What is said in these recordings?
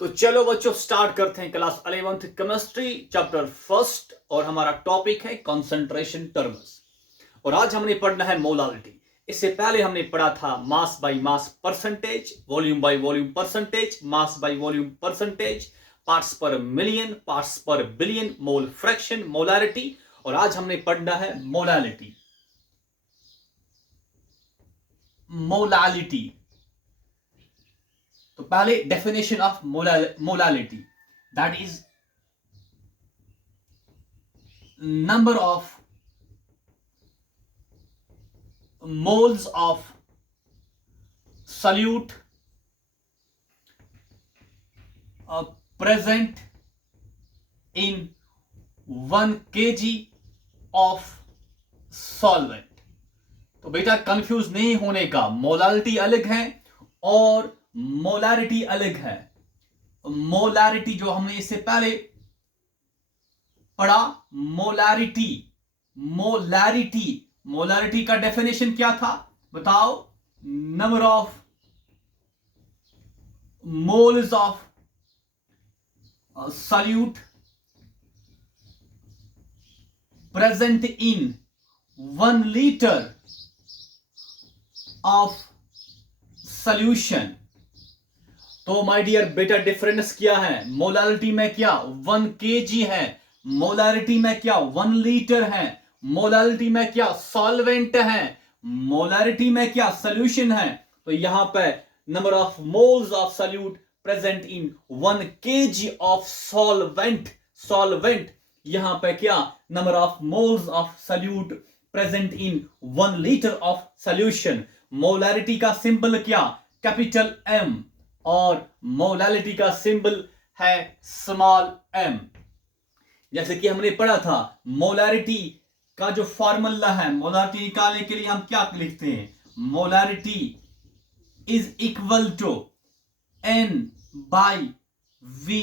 तो चलो बच्चों स्टार्ट करते हैं class 11th chemistry chapter first और हमारा टॉपिक है कंसंट्रेशन टर्म्स। और आज हमने पढ़ना है मोलालिटी। इससे पहले हमने पढ़ा था mass by mass percentage, volume by volume percentage, mass by volume percentage, parts per million, parts per billion, mole fraction, molarity. और आज हमने पढ़ना है मोलालिटी। मोलालिटी तो पहले definition of molality, that is number of moles of solute present in 1 kg of solvent। तो बेटा confuse नहीं होने का, मोलारिटी अलग है और मोलारिटी अलग है। मोलारिटी जो हमने इससे पहले पढ़ा, मोलारिटी मोलारिटी मोलारिटी का डेफिनेशन क्या था बताओ? Number of moles of solute present in 1 litre of solution. तो माय डियर बेटा डिफरेंस क्या है? मोलारिटी में क्या 1 kg है, मोलारिटी में क्या 1 लीटर है, मोलारिटी में क्या सॉल्वेंट है, मोलारिटी में क्या सॉल्यूशन है। तो यहां पे number of moles of solute present in 1 kg of solvent यहां पे क्या number of moles of solute present in 1 litre of solution. Molarity का सिंबल क्या? कैपिटल एम, और मोलालिटी का सिंबल है स्मॉल एम। जैसे कि हमने पढ़ा था मोलारिटी का जो फॉर्मूला है, मोलारिटी निकालने के लिए हम क्या लिखते हैं? Molarity is equal to N by V,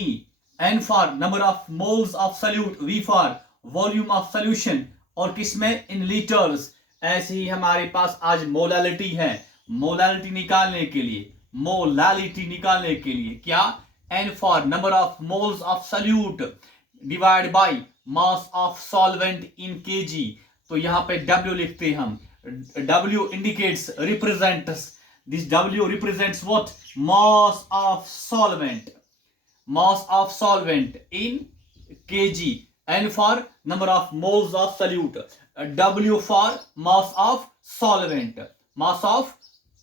N for number of moles of solute, V for volume of solution, और किसमें? In litres. ऐसे ही हमारे पास आज मोलालिटी है। मोलालिटी निकालने के लिए, मोलालिटी निकालने के लिए क्या? N for number of moles of solute divide by mass of solvent in kg। तो यहां पे W लिखते हैं हम। W indicates represents, this W represents what? Mass of solvent, mass of solvent in kg। N for number of moles of solute, W for mass of solvent, mass of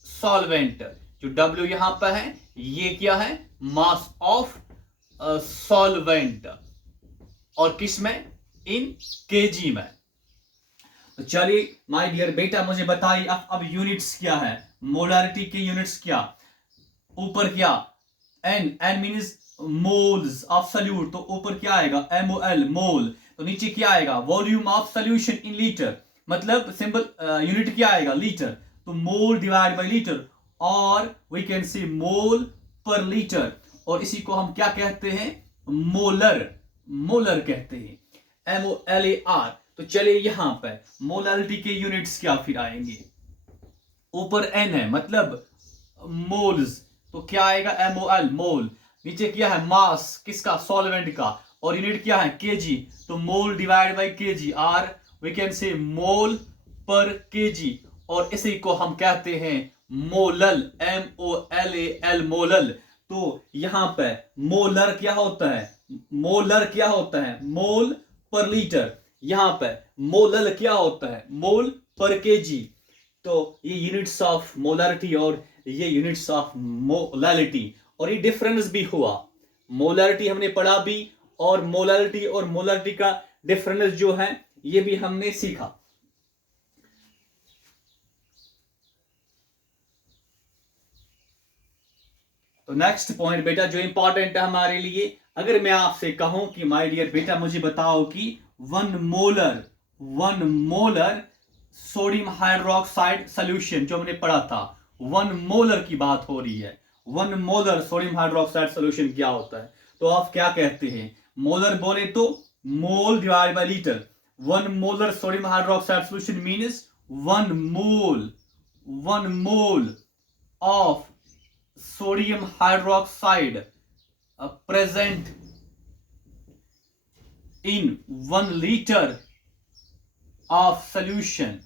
solvent. जो W यहां पर है ये क्या है? Mass of solvent, और किस में? इन kg में। तो चलिए माय डियर बेटा मुझे बताइए अब यूनिट्स क्या है? मोलारिटी के यूनिट्स क्या? ऊपर क्या? N means moles of solute, तो ऊपर क्या आएगा? MOL मोल। तो नीचे क्या आएगा? Volume of solution in litre, मतलब सिंबल यूनिट क्या आएगा? लीटर। तो मोल डिवाइड बाय लीटर, और वी कैन सी मोल पर लीटर, और इसी को हम क्या कहते हैं? मोलर, मोलर कहते हैं, MOLAR। तो चलिए यहां पे मोलारिटी के यूनिट्स क्या फिर आएंगे? ऊपर N है मतलब मोल्स, तो क्या आएगा? MOL मोल। नीचे क्या है? मास, किसका? सॉल्वेंट का, और यूनिट क्या है? kg। तो mole divide by kg, or we can say mole पर kg, और इसी को हम कहते हैं मोलल, MOLAL मोलल। तो यहां पे मोलर क्या होता है? मोलर क्या होता है? मोल पर लीटर। यहां पे मोलल क्या होता है? मोल पर kg। तो ये यूनिट्स ऑफ मोलारिटी और ये यूनिट्स ऑफ मोलालिटी, और ये डिफरेंस भी हुआ। मोलारिटी हमने पढ़ा भी, और मोलारिटी का डिफरेंस जो है ये भी हमने सीखा। तो नेक्स्ट पॉइंट बेटा जो इंपॉर्टेंट है हमारे लिए, अगर मैं आपसे कहूं कि माय डियर बेटा मुझे बताओ कि 1 मोलर सोडियम हाइड्रोक्साइड सॉल्यूशन जो हमने पढ़ा था, 1 मोलर की बात हो रही है। 1 मोलर सोडियम हाइड्रोक्साइड सॉल्यूशन क्या होता है? तो आप क्या कहते हैं? मोलर बोले तो mole divide bye litre. 1 molar sodium hydroxide solution means 1 mole of sodium hydroxide present in 1 liter of solution.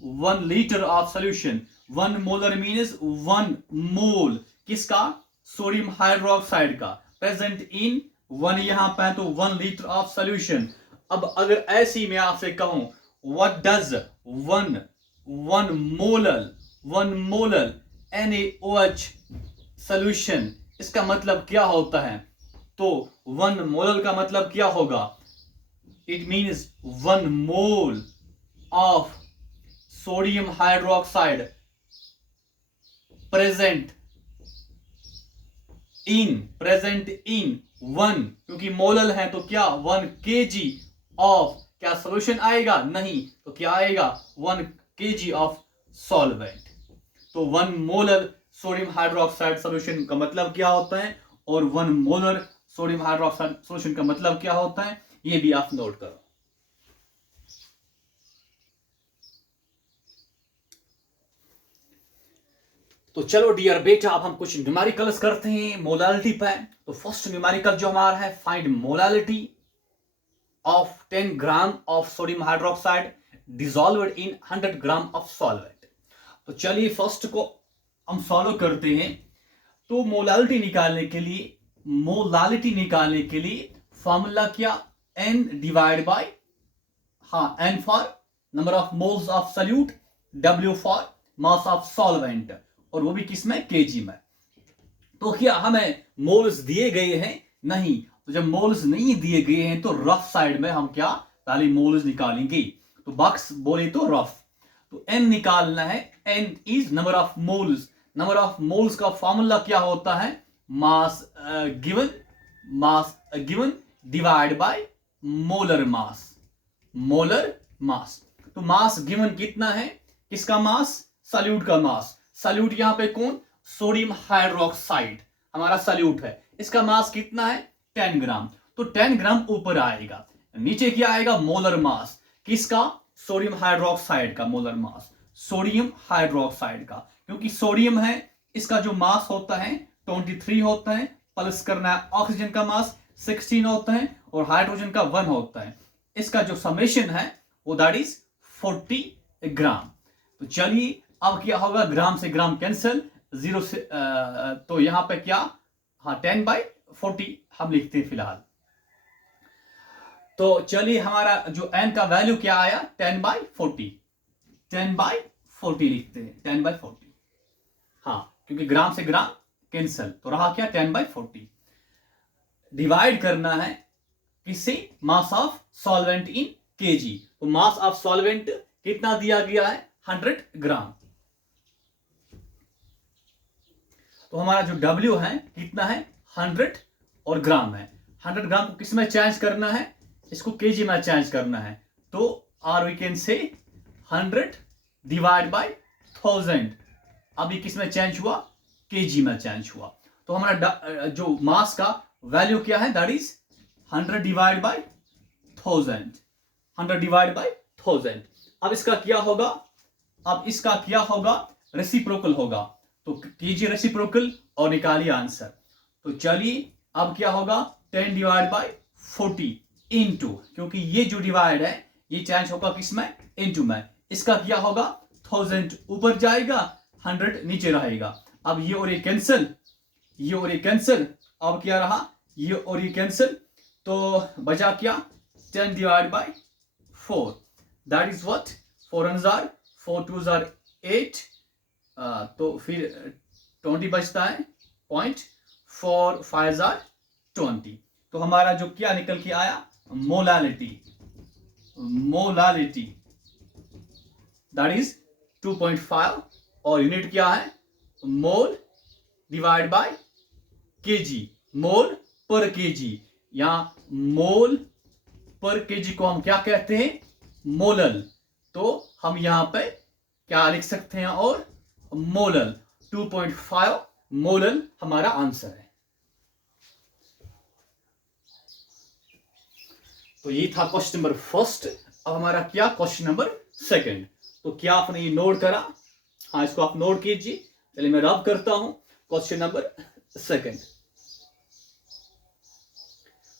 1 liter of solution. 1 molar means 1 mole. किसका? सोडियम हाइड्रोक्साइड का. प्रेजेंट इन 1 यहां पे तो 1 लीटर ऑफ सोल्यूशन. अब अगर ऐसी मैं आपसे कहूं what does 1 molar NaOH solution, इसका मतलब क्या होता है? तो 1 मोलर का मतलब क्या होगा? It means 1 mole of sodium hydroxide present in 1, क्योंकि मोलल है तो क्या 1 kg ऑफ क्या सोल्यूशन आएगा? नहीं, तो क्या आएगा? 1 kg ऑफ सॉल्वेंट. तो 1 मोलर सोडियम हाइड्रोक्साइड सोल्यूशन का मतलब क्या होता है और 1 मोलर सोडियम हाइड्रोक्साइड सोल्यूशन का मतलब क्या होता है, ये भी आप नोट करो. तो चलो डियर बेटा, अब हम कुछ न्यूमेरिकल्स करते हैं मोलालिटी पे. तो फर्स्ट न्यूमेरिकल जो हमारा है, find molality of 10 gram of sodium hydroxide dissolved in 100 gram of solvent. तो चलिए फर्स्ट को हम सॉल्व करते हैं. तो मोलालिटी निकालने के लिए फॉर्मूला क्या? N divide by N for number of moles of solute, W for mass of solvent, और वो भी किसमें? केजी में. तो क्या हमें मोल्स दिए गए हैं? नहीं. तो जब मोल्स नहीं दिए गए हैं तो रफ साइड में हम क्या पहले मोल्स निकालेंगे. तो बॉक्स बोले तो रफ. तो N निकालना है. N is number of moles. Number of moles का फॉर्मूला क्या होता है? Mass given divide by molar mass. तो मास गिवन कितना है? किसका मास? सॉल्यूट का मास. सॉल्यूट यहां पे कौन? सोडियम हाइड्रोक्साइड हमारा सॉल्यूट है. इसका मास कितना है? 10 ग्राम. तो 10 ग्राम ऊपर आएगा. नीचे क्या आएगा? Molar mass. किसका? सोडियम हाइड्रोक्साइड का मोलर मास. सोडियम हाइड्रोक्साइड का, क्योंकि सोडियम है, इसका जो मास होता है 23 होता है. प्लस करना है ऑक्सीजन का मास 16 होता है और हाइड्रोजन का 1 होता है. इसका जो समेशन है वो दैट इज 40 ग्राम. तो चलिए अब क्या होगा? ग्राम से ग्राम कैंसिल, 0 से तो यहां पे क्या? 10/40 हम लिखते हैं फिलहाल. तो चलिए हमारा जो n का वैल्यू क्या आया? 10/40. 10/40 लिखते हैं. 10/40. क्योंकि ग्राम से ग्राम कैंसिल, तो रहा क्या? 10/40. डिवाइड करना है किससे? मास ऑफ सॉल्वेंट इन केजी. तो मास ऑफ सॉल्वेंट कितना दिया गया है? 100 ग्राम. तो हमारा जो W है कितना है? 100 और ग्राम है. 100 ग्राम को किस में चेंज करना है? इसको केजी में चेंज करना है. तो आर वी कैन से 100 डिवाइड बाय 1000. अभी किस में चेंज हुआ? केजी में चेंज हुआ. तो हमारा जो मास का वैल्यू क्या है? That is 100 divide by 1000. 100 divide by 1000. अब इसका क्या होगा? रेसिप्रोकल होगा. तो कीजिए रेसिप्रोकल और निकालिए आंसर. तो चलिए अब क्या होगा? 10 डिवाइड बाय 40 इनटू, क्योंकि ये जो डिवाइड है ये चेंज होगा किसमें? इनटू में. इसका क्या होगा? 1000 ऊपर जाएगा, 100 नीचे रहेगा. अब ये और ये कैंसिल, अब क्या रहा? ये और ये कैंसिल, तो बचा क्या? 10 divide by 4, that is what? 4 1 4 2 8. तो फिर 20 बचता है. 0.4 5 20. तो हमारा जो क्या निकल के आया? Molality that is 2.5. और यूनिट क्या है? Mole divide by kg. Mole per kg. यहां मोल पर केजी को हम क्या कहते हैं? मोलल. तो हम यहां पे क्या लिख सकते हैं? और मोलल. 2.5 मोलल हमारा आंसर है. तो ये था क्वेश्चन नंबर फर्स्ट. अब हमारा क्या? Question number second. तो क्या आपने ये नोट करा? इसको आप नोट कीजिए. चलिए मैं रब करता हूं. Question number second.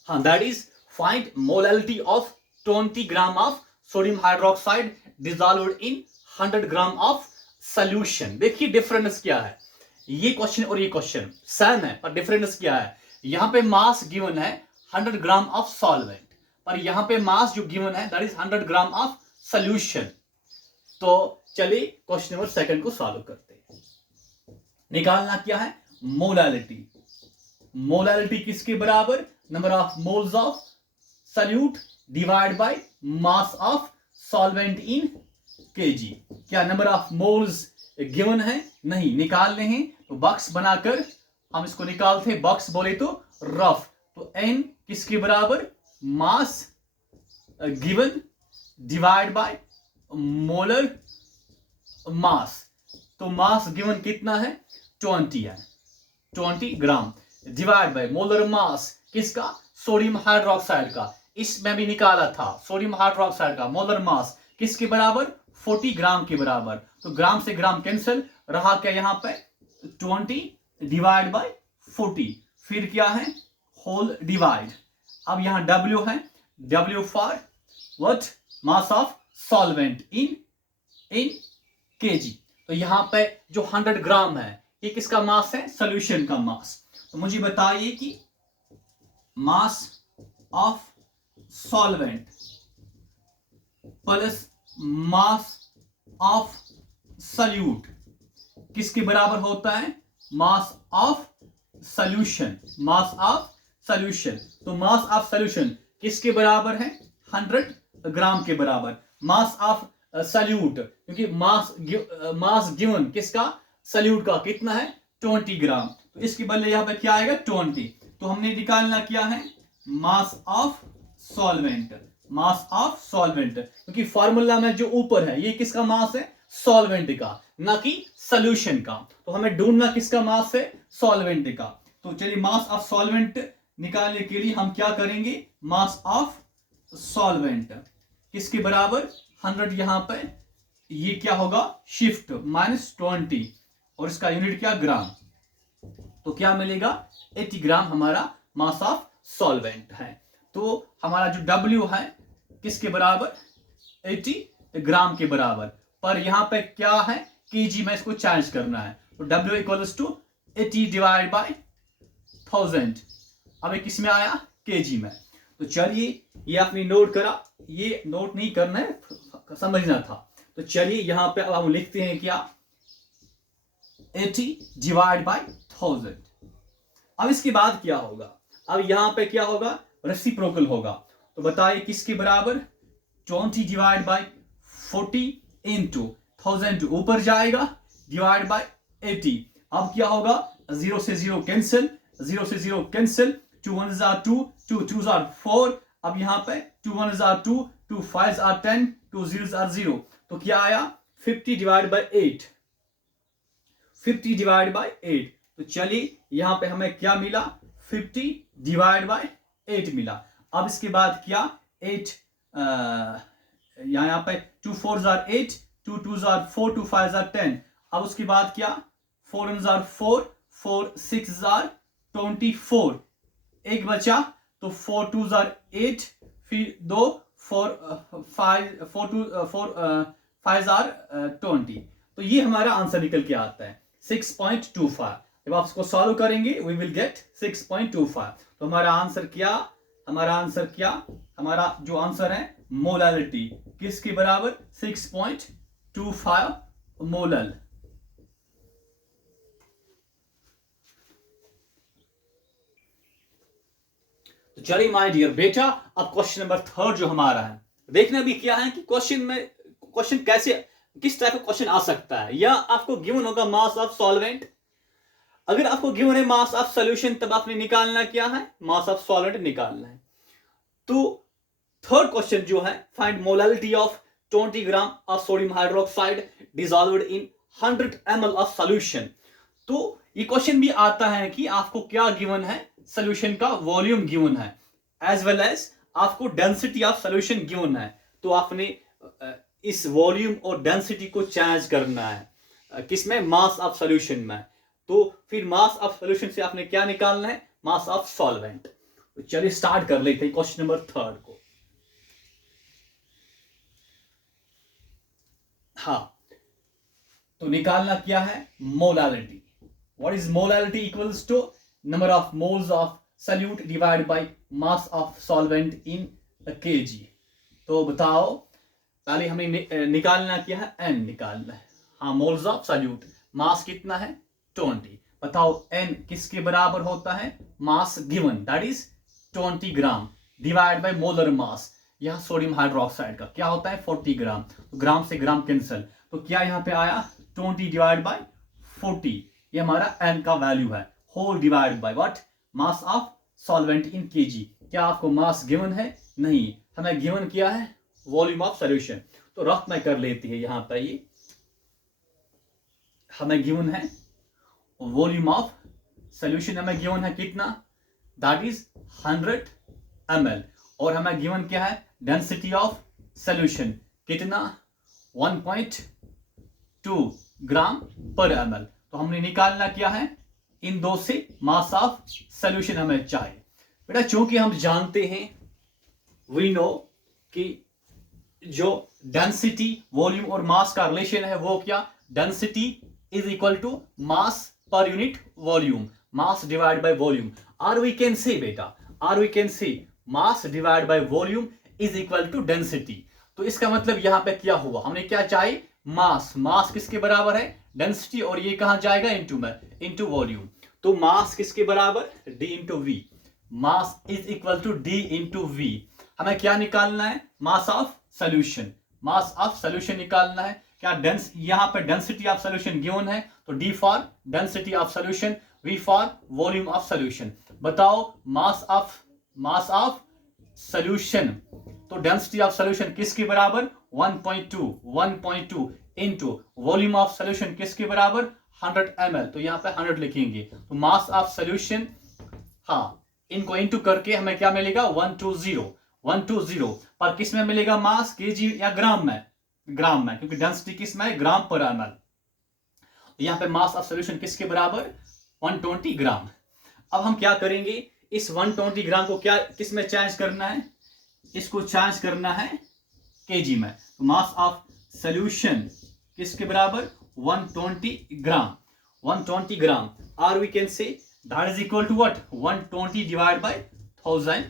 हाँ, that is find molality of 20 gram of sodium hydroxide dissolved in 100 gram of solution. देखिए डिफरेंस क्या है, ये क्वेश्चन और ये क्वेश्चन सेम है पर डिफरेंस क्या है। यहां पे मास गिवन है 100 ग्राम ऑफ सॉल्वेंट, पर यहां पे मास जो गिवन है that is 100 gram of solution. तो चलिए क्वेश्चन नंबर सेकंड को सॉल्व करते हैं। निकालना क्या है, मोलैलिटी। मोलैलिटी किसके बराबर, number of moles of solute divide by mass of solvent in kg. क्या नंबर ऑफ मोल्स गिवन है, नहीं, निकालने हैं तो बॉक्स बनाकर हम इसको निकालते हैं। बॉक्स बोले तो रफ, तो n किसके बराबर, mass given divide by molar mass. तो मास गिवन कितना है, 20 है, 20 gram divide by molar mass किसका, सोडियम हाइड्रोक्साइड का। इसमें भी निकाला था सोडियम हाइड्रोक्साइड का मोलर मास किसके बराबर, 40 ग्राम के बराबर। तो ग्राम से ग्राम कैंसिल, रहा क्या यहां पे 20 डिवाइड बाय 40, फिर क्या है होल डिवाइड। अब यहां W है, W for what, mass of solvent in kg. तो यहां पे जो 100 ग्राम है ये किसका मास है, सोल्यूशन का मास। तो मुझे बताइए कि मास of solvent plus mass of solute किसके बराबर होता है, mass of solution, mass of solution. तो मास ऑफ सॉल्यूशन किसके बराबर है, 100 ग्राम के बराबर। मास ऑफ सॉल्यूट, क्योंकि मास गिवन किसका, सॉल्यूट का कितना है, 20 ग्राम। तो इसके बदले यहां पे क्या आएगा 20। तो हमने निकालना क्या है, mass of solvent, mass of solvent, क्योंकि फॉर्मूला में जो ऊपर है ये किसका मास है, सॉल्वेंट का, ना कि सॉल्यूशन का। तो हमें ढूंढना किसका मास है, सॉल्वेंट का। तो चलिए मास ऑफ सॉल्वेंट निकालने के लिए हम क्या करेंगे, मास ऑफ सॉल्वेंट किसके बराबर, 100 यहां पे, ये क्या होगा शिफ्ट -20 और इसका यूनिट क्या, ग्राम। तो क्या मिलेगा, 80 ग्राम हमारा मास ऑफ सॉल्वेंट है। तो हमारा जो W है किसके बराबर, 80 ग्राम के बराबर, पर यहां पे क्या है केजी में इसको चेंज करना है। तो W equals to 80 divide by 1000। अब ये किस में आया, केजी में। तो चलिए ये आपने नोट करा, ये नोट नहीं करना है, समझना था। तो चलिए यहां पे अब हम लिखते हैं क्या, 80 डिवाइड बाय 1000। अब इसके बाद क्या होगा, अब यहां पे क्या होगा, रेसिप्रोकल होगा। तो बताइए किसके बराबर, 20 डिवाइड बाय 40 इंटू 1000 ऊपर जाएगा डिवाइड बाय 80। अब क्या होगा, 0 से 0 कैंसिल, 0 से 0 cancel, 2 1s are 2, 2 2s are 4। अब यहां पे 2 1s are 2, 2 5s are 10, 2 0s are 0। तो क्या आया, 50 डिवाइड बाय 8, 50 डिवाइड बाय 8। तो चलिए यहां पे हमें क्या मिला, 50 डिवाइड बाय 8 मिला। अब इसके बाद क्या, 8 यहां पे 2 4s are 8, 2 2s are 4, 2 5s are 10। अब उसके बाद क्या, 4 1s are 4, 4 6s are 24, एक बचा, तो 4 2s are 8, फिर 2 4 5s are 20। तो ये हमारा आंसर निकल के आता है 6.25। जब आप इसको सॉल्व करेंगे वी विल गेट 6.25। तो हमारा आंसर क्या, हमारा जो आंसर है मोलैलिटी किसके बराबर, 6.25 मोलल। तो चलिए माय डियर बेटा, अब क्वेश्चन नंबर 3 जो हमारा है, देखना भी क्या है कि क्वेश्चन कैसे, किस टाइप का क्वेश्चन आ सकता है। या आपको गिवन होगा मास ऑफ सॉल्वेंट, अगर आपको गिवन है मास ऑफ सॉल्यूशन, तब आपने निकालना क्या है, मास ऑफ सॉल्वेंट निकालना है। तो थर्ड क्वेश्चन जो है, find molality of 20 gram of sodium hydroxide dissolved in 100 ml of solution. तो ये क्वेश्चन भी आता है कि आपको क्या गिवन है, सॉल्यूशन का वॉल्यूम गिवन है, एज वेल एज आपको डेंसिटी ऑफ सॉल्यूशन गिवन है। तो आपने इस वॉल्यूम और डेंसिटी को चेंज करना है किसमें, मास ऑफ सॉल्यूशन में। तो फिर मास ऑफ सॉल्यूशन से आपने क्या निकालना है, मास ऑफ सॉल्वेंट। तो चलिए स्टार्ट कर लेते हैं क्वेश्चन नंबर 3 को। हाँ, तो निकालना क्या है, molality. What is molality? Equals to number of moles of solute divide by mass of solvent in kg. तो बताओ, पहले हमें निकालना क्या है, एन निकालना है। हाँ, मोल्स ऑफ सल्यूट, मास कितना है 20। बताओ एन किसके बराबर होता है, mass given that is 20 gram divide by molar mass. यह सोडियम हाइड्रोक्साइड का क्या होता है 40 ग्राम, तो ग्राम से ग्राम कैंसिल, तो क्या यहाँ पे आया 20 डिवाइड बाय 40, ये हमारा एन का वैल्यू है। Whole divide by what, mass of solvent in kg. क्या आपको मास गिवन है? नहीं, हमें गिवन किया है वॉल्यूम ऑफ सॉल्यूशन। तो रफ में कर लेती है यहाँ पे, ये हमें गिवन है वॉल्यूम ऑफ सॉल्यूशन, हमें गिवन है कितना, दैट इज 100 ml। और हमें गिवन क्या है, डेंसिटी ऑफ सॉल्यूशन कितना, 1.2 ग्राम पर ml। तो हमने निकालना क्या है, इन दो से मास ऑफ सॉल्यूशन हमें चाहिए। बेटा चूंकि हम जानते हैं, वी नो कि जो डेंसिटी, वॉल्यूम और मास का रिलेशन है वो क्या, density is equal to mass per unit volume, mass divide by volume. और वी कैन से बेटा, और we can say mass divide by volume is equal to density. तो इसका मतलब यहां पे क्या हुआ, हमने क्या चाहिए, मास। मास किसके बराबर है, डेंसिटी, और ये कहां जाएगा, इनटू में, इनटू वॉल्यूम। तो मास किसके बराबर, D into V. Mass is equal to D into V. हमें क्या निकालना है, mass of solution, mass of solution निकालना है। क्या डेंस, यहां पे डेंसिटी ऑफ सॉल्यूशन गिवन है, तो D for density of solution, V for volume of solution. बताओ मास ऑफ सॉल्यूशन, तो डेंसिटी ऑफ सॉल्यूशन किसके बराबर, 1.2 इनटू वॉल्यूम ऑफ सॉल्यूशन किसके बराबर, 100 ml। तो यहां पे 100 लिखेंगे। तो मास ऑफ सॉल्यूशन, हाँ, इनको इनटू करके हमें क्या मिलेगा, 120 पर किस में मिलेगा मास, केजी या ग्राम में, ग्राम में, क्योंकि डेंसिटी किस में, ग्राम पर ml। तो यहां पे मास ऑफ सॉल्यूशन किसके बराबर, 120 ग्राम। अब हम क्या करेंगे, इस 120 ग्राम को क्या किस में चेंज करना है, इसको चेंज करना है केजी में। तो मास ऑफ सॉल्यूशन किसके बराबर, 120 ग्राम, 120 ग्राम। और we can say that is equal to what, 120 divide by 1000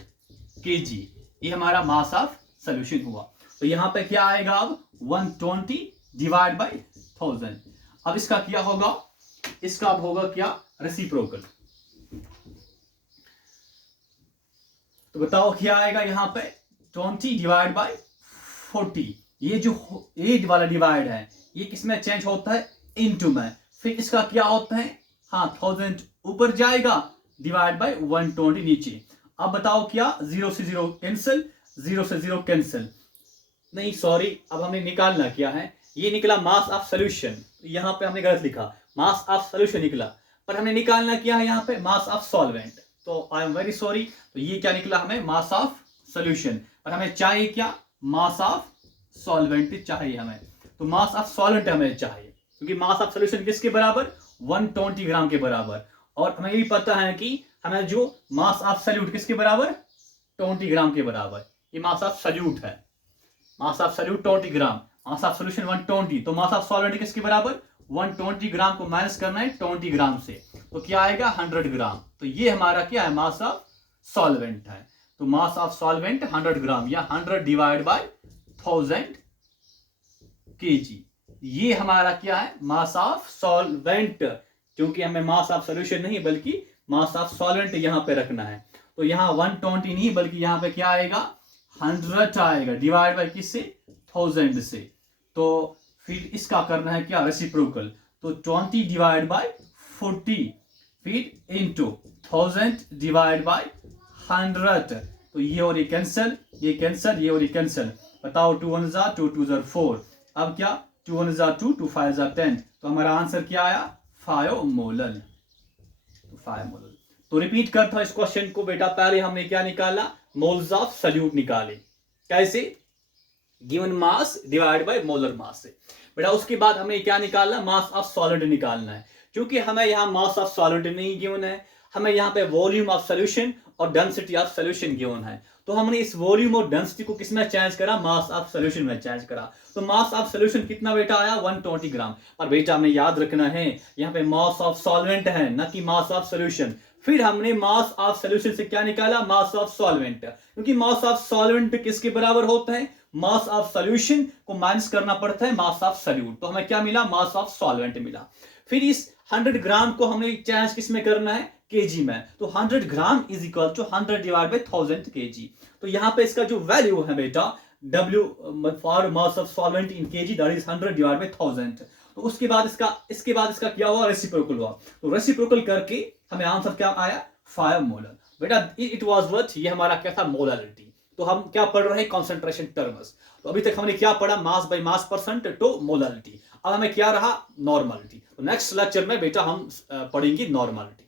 kg. ये हमारा मास ऑफ सॉल्यूशन हुआ। तो यहां पे क्या आएगा अब, 120 डिवाइड बाय 1000। अब इसका क्या होगा, इसका अब होगा क्या, रेसिप्रोकल। तो बताओ क्या आएगा यहां पे, 20 डिवाइड बाय 40। ये जो 8 वाला डिवाइड है, ये किसमें चेंज होता है, इनटू में। फिर इसका क्या होता है, हाँ, 1000 ऊपर जाएगा, डिवाइड बाय 120 नीचे। अब बताओ क्या, 0 से 0 कैंसिल, 0 से 0 कैंसिल, नहीं सॉरी, अब हमें निकालना क्या है, ये निकला मास ऑफ सॉल्यूशन। यहां पे हमने गलत लिखा, मास ऑफ सॉल्यूशन निकला, पर हमें निकालना क्या है यहाँ पे, मास ऑफ सॉल्वेंट। तो आई एम वेरी सॉरी, तो ये क्या निकला, हमें मास ऑफ सॉल्यूशन, पर हमें चाहिए क्या, मास ऑफ सॉल्वेंट चाहिए हमें। तो मास ऑफ सॉल्वेंट हमें चाहिए, क्योंकि मास ऑफ सॉल्यूशन किसके बराबर, 120 ग्राम के बराबर। और हमें ये भी पता है कि हमें जो मास ऑफ सॉल्यूट किसके बराबर, 20 ग्राम के बराबर। ये मास ऑफ सॉल्यूट है, mass of solute 20 gram, mass of solution 120। तो मास ऑफ सॉल्वेंट किसके बराबर, 120 ग्राम को माइनस करना है 20 ग्राम से, तो क्या आएगा 100 ग्राम। तो ये हमारा क्या है, मास ऑफ सॉल्वेंट है। तो मास ऑफ सॉल्वेंट 100 ग्राम, या 100 डिवाइड बाय 1000 केजी। ये हमारा क्या है, मास ऑफ सॉल्वेंट, क्योंकि हमें मास ऑफ सॉल्यूशन नहीं बल्कि मास ऑफ सॉल्वेंट यहां पे रखना है। तो यहां 120 नहीं बल्कि यहां पे क्या आएगा, 100 आएगा, डिवाइड बाय किससे, 1000 से। तो फिर इसका करना है क्या, रेसिप्रोकल। तो 20 डिवाइड बाय 40 फिर इनटू 1000 डिवाइड बाय 100। तो ये और ये कैंसिल, ये कैंसिल, ये और ये कैंसिल। बताओ 2 1 जा 2 2 जा 4। अब क्या, 2 1 जा 2 2 5 जा 10। तो हमारा आंसर क्या आया, 5 मोलल। तो 5 मोलल। तो रिपीट करता हूं इस क्वेश्चन को बेटा, पहले हमने क्या निकाला, मोल्स ऑफ सॉल्यूट निकाले, कैसे, given mass divide by molar mass से। बेटा उसके बाद हमें क्या निकालना, मास ऑफ सॉलिड निकालना है। क्योंकि हमें यहाँ मास ऑफ सॉलिड नहीं गिवन है, हमें यहाँ पे वॉल्यूम ऑफ सोल्यूशन और डेंसिटी ऑफ सोल्यूशन गिवन है, तो हमने इस वॉल्यूम और डेंसिटी को किसमें चेंज करा, मास ऑफ सोल्यूशन में चेंज करा। तो मास ऑफ सोल्यूशन कितना बेटा आया, 120 ग्राम। और बेटा हमें याद रखना है यहाँ पे मास ऑफ सॉल्वेंट है ना कि मास ऑफ सोल्यूशन। फिर हमने मास ऑफ सोल्यूशन से क्या निकाला, मास ऑफ सॉल्वेंट, क्योंकि मास ऑफ सॉल्वेंट किसके बराबर होता है, मास ऑफ सोल्यूशन को माइनस करना पड़ता है मास ऑफ सॉल्यूट। तो हमें क्या मिला, मास ऑफ सॉल्वेंट मिला। फिर इस 100 ग्राम को हमने चेंज किस में करना है, केजी में। तो 100 gram is equal to 100 divide by 1000 kg. तो यहाँ पे इसका जो वैल्यू है बेटा W for mass of solvent in kg, that is 100 divide by 1000। तो उसके बाद इसका क्या हुआ, रेसिप्रोकल हुआ। तो रेसिप्रोकल करके हमें आंसर क्या आया, 5 मोलर। बेटा इट वाज व्हाट, ये हमारा क्या था, मोलारिटी। तो हम क्या पढ़ रहे हैं, कॉन्सेंट्रेशन टर्म्स। तो अभी तक हमने क्या पढ़ा, mass by mass percent to molarity. अब हमें क्या रहा, नॉर्मलिटी। तो नेक्स्ट लेक्चर में बेटा हम पढ़ेंगे नॉर्मलिटी।